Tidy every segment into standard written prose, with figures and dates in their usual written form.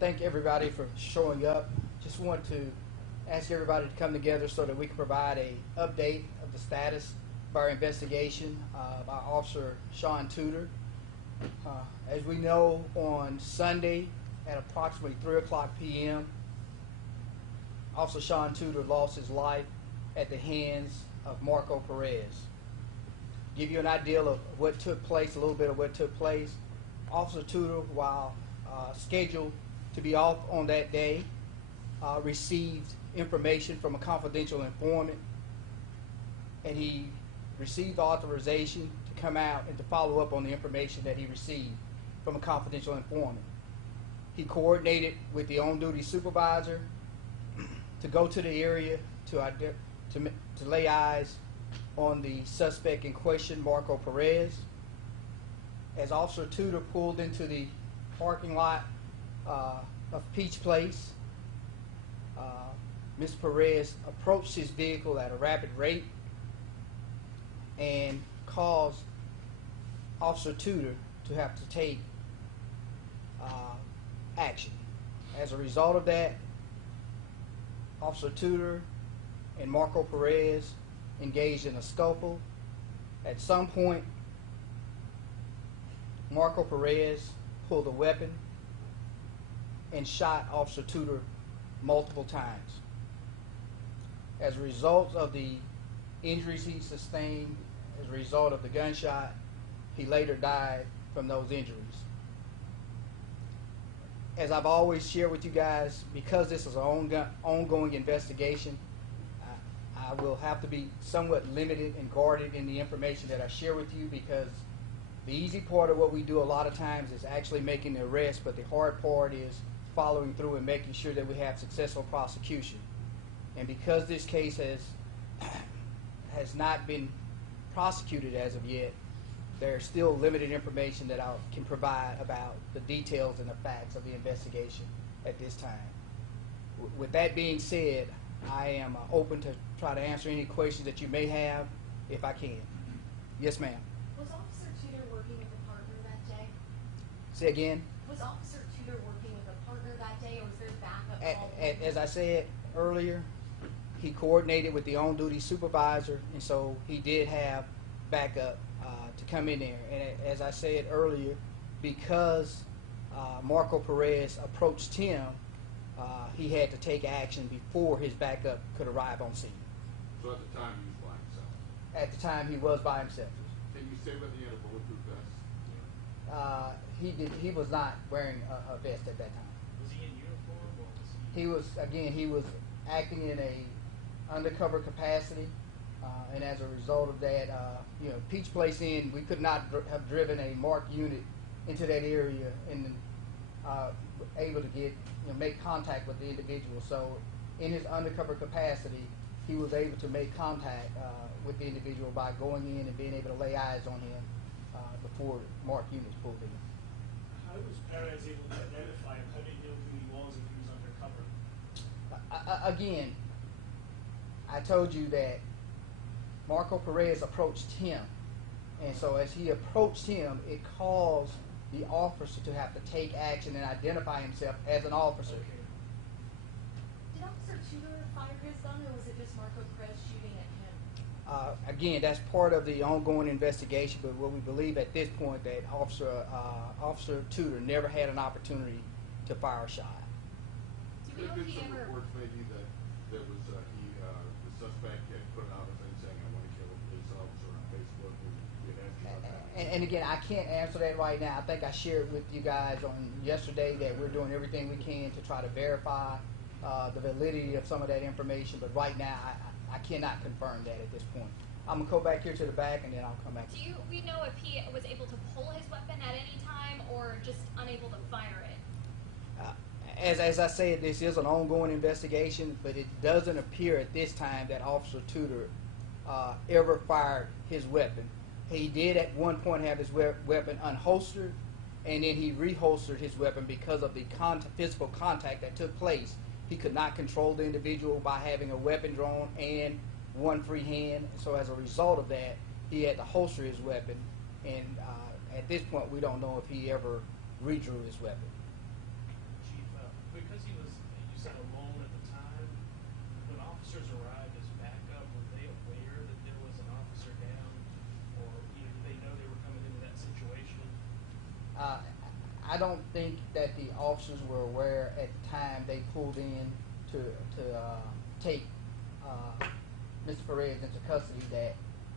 Thank everybody for showing up. Just want to ask everybody to come together so that we can provide a update of the status of our investigation by Officer Tuder. As we know, on Sunday at approximately 3 o'clock p.m., Officer Tuder lost his life at the hands of Marco Perez. Give you an idea of what took place, a little bit of what took place. Officer Tuder, while scheduled to be off on that day, received information from a confidential informant, and he received authorization to come out and to follow up on the information that he received from a confidential informant. He coordinated with the on-duty supervisor to go to the area to lay eyes on the suspect in question, Marco Perez. As Officer Tuder pulled into the parking lot of Peach Place, Mr. Perez approached his vehicle at a rapid rate and caused Officer Tuder to have to take action. As a result of that, Officer Tuder and Marco Perez engaged in a scuffle. At some point, Marco Perez pulled a weapon and shot Officer Tuder multiple times. As a result of the injuries he sustained as a result of the gunshot, he later died from those injuries. As I've always shared with you guys, because this is an ongoing investigation, I will have to be somewhat limited and guarded in the information that I share with you, because the easy part of what we do a lot of times is actually making the arrest, but the hard part is following through and making sure that we have successful prosecution. And because this case has not been prosecuted as of yet, there's still limited information that I can provide about the details and the facts of the investigation at this time. With that being said, I am open to try to answer any questions that you may have, if I can. Yes, ma'am. Was Officer Tuder working with a partner that day? Say again? Was Officer Tuder working with a partner that day, or was there backup? As I said earlier, he coordinated with the on-duty supervisor, and so he did have backup to come in there. And as I said earlier, because Marco Perez approached him, he had to take action before his backup could arrive on scene. So at the time he was by himself? At the time he was by himself. Can you say whether he had a bulletproof vest? He was not wearing a vest at that time. Was he in uniform, or was He was, again, he was acting in a undercover capacity, and as a result of that, Peach Place Inn, we could not have driven a marked unit into that area and able to get, make contact with the individual. So in his undercover capacity, he was able to make contact with the individual by going in and being able to lay eyes on him before marked units pulled in. How was Perez able to identify him? How did he know who he was if he was undercover? Again, I told you that Marco Perez approached him, and so as he approached him, it caused the officer to have to take action and identify himself as an officer. Okay. Did Officer Tuder fire his gun, or was it just Marco Perez shooting at him? Again, that's part of the ongoing investigation, but what we believe at this point that Officer Tuder never had an opportunity to fire a shot. Do we know if he Some ever... reports maybe that there was the suspect had put out a thing saying, "I want to kill a police officer" on Facebook. We had asked you about that. And again, I can't answer that right now. I think I shared with you guys on yesterday that we're doing everything we can to try to verify the validity of some of that information, but right now I cannot confirm that at this point. I'm gonna go back here to the back and then I'll come back. Do we know if he was able to pull his weapon at any time or just unable to fire it? As I said, this is an ongoing investigation, but it doesn't appear at this time that Officer Tuder ever fired his weapon. He did at one point have his weapon unholstered, and then he reholstered his weapon because of the physical contact that took place. He could not control the individual by having a weapon drawn and one free hand. So as a result of that, he had to holster his weapon, and at this point we don't know if he ever redrew his weapon. Chief, that the officers were aware at the time they pulled in to take Mr. Perez into custody that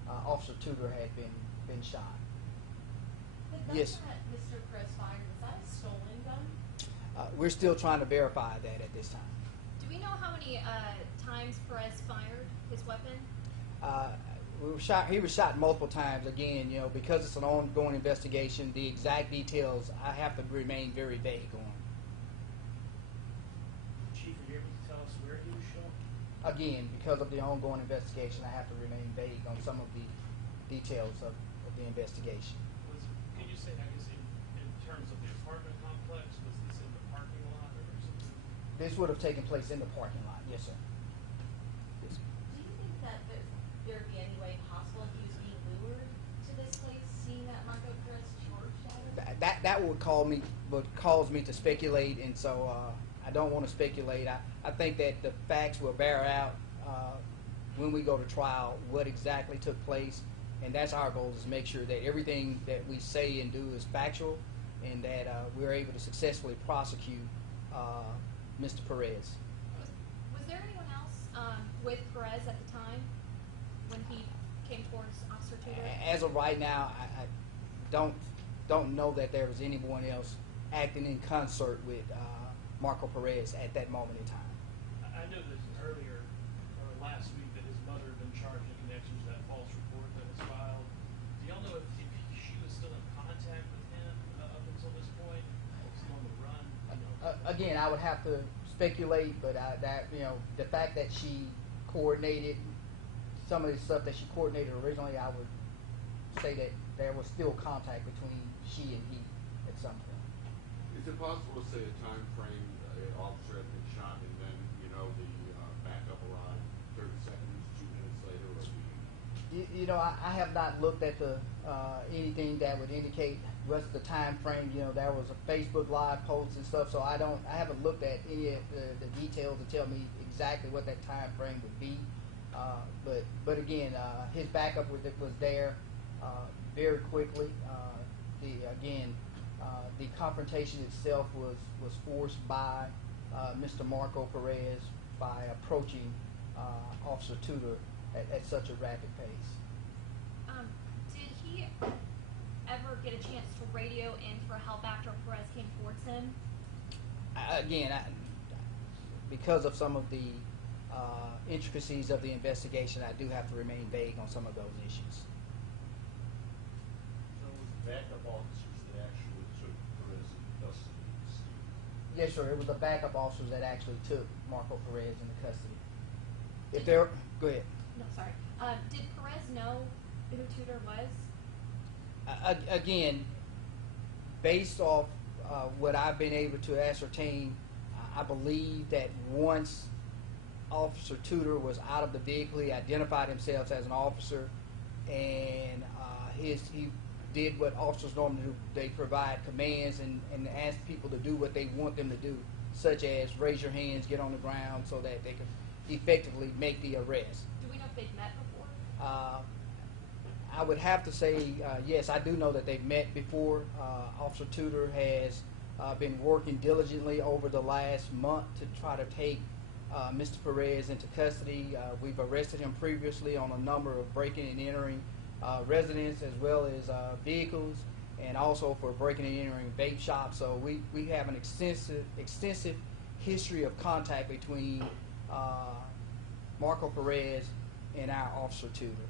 Officer Tuder had been shot. The gun Yes. that Mr. Perez fired, was that a stolen gun? We're still trying to verify that at this time. Do we know how many times Perez fired his weapon? He was shot multiple times. Again, because it's an ongoing investigation, the exact details I have to remain very vague on. Chief, are you able to tell us where he was shot? Again, because of the ongoing investigation, I have to remain vague on some of the details of the investigation. Can you say, I guess, in terms of the apartment complex, was this in the parking lot or something? This would have taken place in the parking lot. Yes, sir. Yes, sir. Do you think that there'd be any way possible he was being lured to this place, seeing that Marco Perez charged at it? That would cause me to speculate, and so I don't want to speculate. I think that the facts will bear out when we go to trial what exactly took place, and that's our goal, is to make sure that everything that we say and do is factual, and that we're able to successfully prosecute Mr. Perez. Was there anyone else with Perez at the time when he came towards Officer Tuder? As of right now, I don't know that there was anyone else acting in concert with Marco Perez at that moment in time. I know that earlier, or last week, that his mother had been charged in connection to that false report that was filed. Do y'all know if she was still in contact with him up until this point? Still on the run? Again, I would have to speculate, but the fact that she coordinated some of the stuff that she coordinated originally, I would say that there was still contact between she and he at some point. Is it possible to say a time frame an officer had been shot and then, the backup arrived 30 seconds, 2 minutes later, or I have not looked at the anything that would indicate what's the time frame. There was a Facebook Live post and stuff, so I haven't looked at any of the details to tell me exactly what that time frame would be. But again, his backup was there very quickly. The confrontation itself was forced by Mr. Marco Perez by approaching Officer Tuder at such a rapid pace. Did he ever get a chance to radio in for help after Perez came towards him? Because of some of the intricacies of the investigation, I do have to remain vague on some of those issues. So it was backup officers that actually took Perez in custody of the scene? Yes, sir. It was the backup officers that actually took Marco Perez into custody. Go ahead. No, sorry. Did Perez know who Tuder was? Again, based off what I've been able to ascertain, I believe that once Officer Tuder was out of the vehicle, he identified himself as an officer, and he did what officers normally do. They provide commands and ask people to do what they want them to do, such as raise your hands, get on the ground, so that they can effectively make the arrest. Do we know if they've met before? I would have to say yes. I do know that they've met before. Officer Tuder has been working diligently over the last month to try to take Mr. Perez into custody. We've arrested him previously on a number of breaking and entering residents as well as vehicles, and also for breaking and entering vape shops. So we have an extensive history of contact between Marco Perez and our Officer Tuder.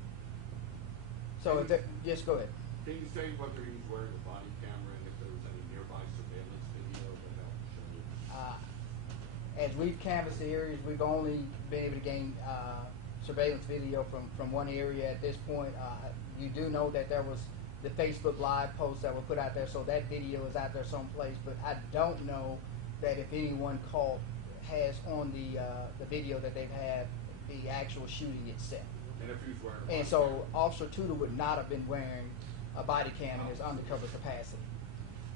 So just go ahead. can you say whether he was wearing a body camera and if there was any nearby surveillance video that helped show you? As we've canvassed the areas, we've only been able to gain surveillance video from one area at this point. You do know that there was the Facebook Live posts that were put out there, so that video is out there someplace. But I don't know that if anyone has on the video that they've had the actual shooting itself. And if he was wearing a body And so camera? Officer Tuder would not have been wearing a body cam in his undercover capacity.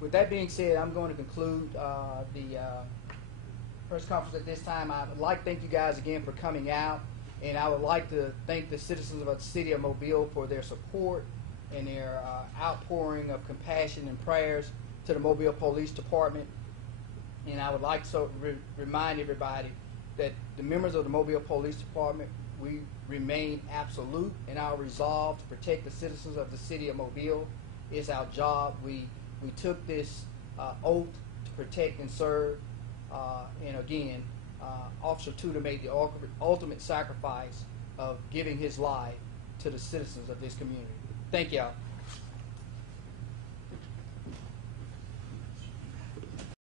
With that being said, I'm going to conclude the press conference at this time. I would like to thank you guys again for coming out, and I would like to thank the citizens of the city of Mobile for their support and their outpouring of compassion and prayers to the Mobile Police Department. And I would like to remind everybody that the members of the Mobile Police Department, we remain absolute in our resolve to protect the citizens of the city of Mobile. It's our job. We took this oath to protect and serve. And again, Officer Tuder made the ultimate sacrifice of giving his life to the citizens of this community. Thank y'all.